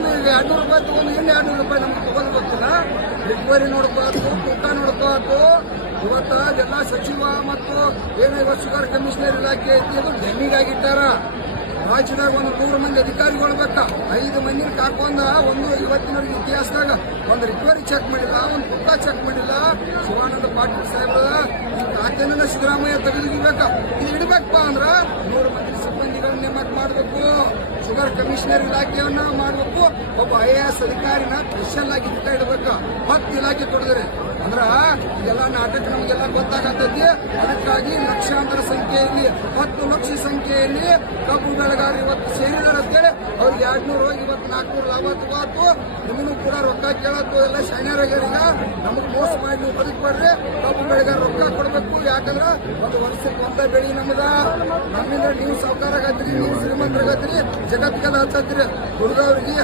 ಸುಮ್ಮನೆ ಈಗ 200 ರೂಪಾಯಿ ತಗೊಂಡು ಇನ್ನು 200 ರೂಪಾಯಿ ನಮ್ಗೆ ತಗೊಂಡು ಗೊತ್ತಿಲ್ಲ. ರಿಕವರಿ ನೋಡ್ಕೋತು, ತೂಕ ನೋಡ್ಕೋತು. ಇವತ್ತ ಎಲ್ಲ ಸಚಿವ ಮತ್ತು ಏನೋ ಶುಗರ್ ಕಮಿಷನರ್ ಇಲಾಖೆ ಐತಿ, ಅದು ಡೆಮ್ಮಿಗಾಗಿಟ್ಟಾರ. ರಾಜ್ಯದಾಗ ಒಂದು 100 ಮಂದಿ ಅಧಿಕಾರಿಗಳು ಬೇಕಾ, 5 ಮಂದಿನ ಕಾಕೊಂಡ ಒಂದು ಇವತ್ತಿನವರೆಗೆ ಇತಿಹಾಸದಾಗ ಒಂದು ರಿಕವರಿ ಚೆಕ್ ಮಾಡಿಲ್ಲ, ಒಂದು ತೂಕ ಚೆಕ್ ಮಾಡಿಲ್ಲ. ಶಿವಾನಂದ ಪಾಟೀಲ್ ಸಾಹೇಬ್ರ ಈ ಖಾತೆನ ಸಿದ್ದರಾಮಯ್ಯ ತೆಗೆದುಗಿಬೇಕಾ, ಇದು ಇಡಬೇಕಪ್ಪ ಅಂದ್ರ 100 ಮಂದಿ ಸಿಬ್ಬಂದಿಗಳನ್ನ ನೇಮಕ ಮಾಡಬೇಕು, ಶುಗರ್ ಕಮಿಷನರ್ ಇಲಾಖೆಯನ್ನ ಮಾಡಬೇಕು, ಒಬ್ಬ IAS ಅಧಿಕಾರಿನ ಸ್ಪೆಷಲ್ ಆಗಿ ಇಡಬೇಕು. 10 ಇಲಾಖೆ ಕೊಡಿದ್ರೆ ಅಂದ್ರ ಇದೆಲ್ಲ ನಾಟಕ ನಮಗೆಲ್ಲ ಗೊತ್ತಾಗತ್ತೈತಿ. ಅದಕ್ಕಾಗಿ ಲಕ್ಷಾಂತರ ಸಂಖ್ಯೆಯಲ್ಲಿ 10 ಲಕ್ಷ ಸಂಖ್ಯೆಯಲ್ಲಿ ಕಬ್ಬು ಬೆಳೆಗಾರರು ಇವತ್ತು ಸೇರಿದಾರೆ ಅಂತೇಳಿ ಅವ್ರಿಗೆ 200 ಹೋಗಿ ಇವತ್ತು 400 ಲಾಭ ತಗೋತು. ನಿಮ್ಮನ್ನು ಕೂಡ ರೊಕ್ಕ ಕೇಳತ್ತು ಎಲ್ಲ ಶನಿಯಾರಗೀಗ ನಮಗೆ ಮೋಸ ಮಾಡಿ ನೀವು ಬದುಕ್ಬೇಡ್ರಿ. ಕಬ್ಬು ಬೆಳೆಗಾರ ರೊಕ್ಕ ಕೊಡಬೇಕು, ಯಾಕಂದ್ರೆ ಒಂದು ವರ್ಷಕ್ಕೆ ಒಂದೇ ಬೆಳಿ ನಮ್ಮಿಂದ ನೀವು ಸಾವುಕಾರ ಆಗತ್ರಿ, ನೀವು ಶ್ರೀಮಂತರಾಗತ್ರಿ, ಜಗತ್ತಿಗೆಲ್ಲ ಹಚ್ಚತ್ರಿ ಹುಡುಗವ್ರಿಗೆ.